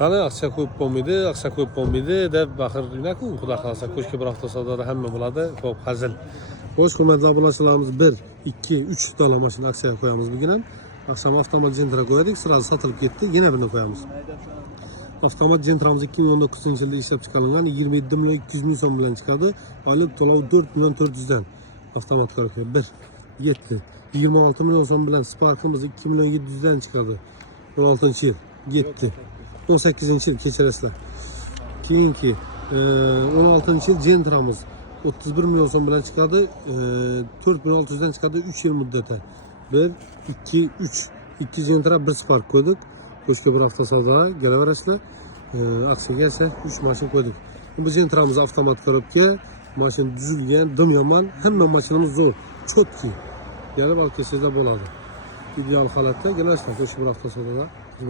Aqcha ko'p bo'lmaydi, aqcha ko'p bo'lmaydi deb baqirdilar-ku, xudo xolasa ko'shki bir hafta savdoda hamma bo'ladi, ko'p hazil. Xo'sh, hurmatli obunachilarimiz 1, 2, 3 dona mashina aksiyaga qo'yamiz bugun ham. Akşam avtomat Gentra qo'yadik, sırası satılıp ketdi, yana birini qo'yamiz. Avtomat Gentramiz 2019 yilda ishlab chiqarilgan 27 million 200 ming so'm bilan chiqadi. Oylik to'lov 4 million 400 dan. Avtomat qo'yib 1, 7, 26 million so'm bilan Spark'imiz 2 million 700 dan chiqadi. 16 yil 7, 18 yil kechirasizlar. Keyingi e, 16 yil Gentramiz 31 milyon so'm bilan chiqadi. E, 4600 dan chiqadi 3 yil muddatda. 1, 2, 3. 2 Gentra 1 Spark qo'ydik. Ko'shka bir hafta savdo kelaverasizlar. E, aksiyaga esa 3 mashina qo'ydik. Bu Gentramiz avtomat korobka, mashina tuzilgan, dim yomon, hamma mashinamiz zo'r, chotki. Yana balki sizda bo'ladi. Ideal holatda kelasizlar ko'shka bir hafta savdoda.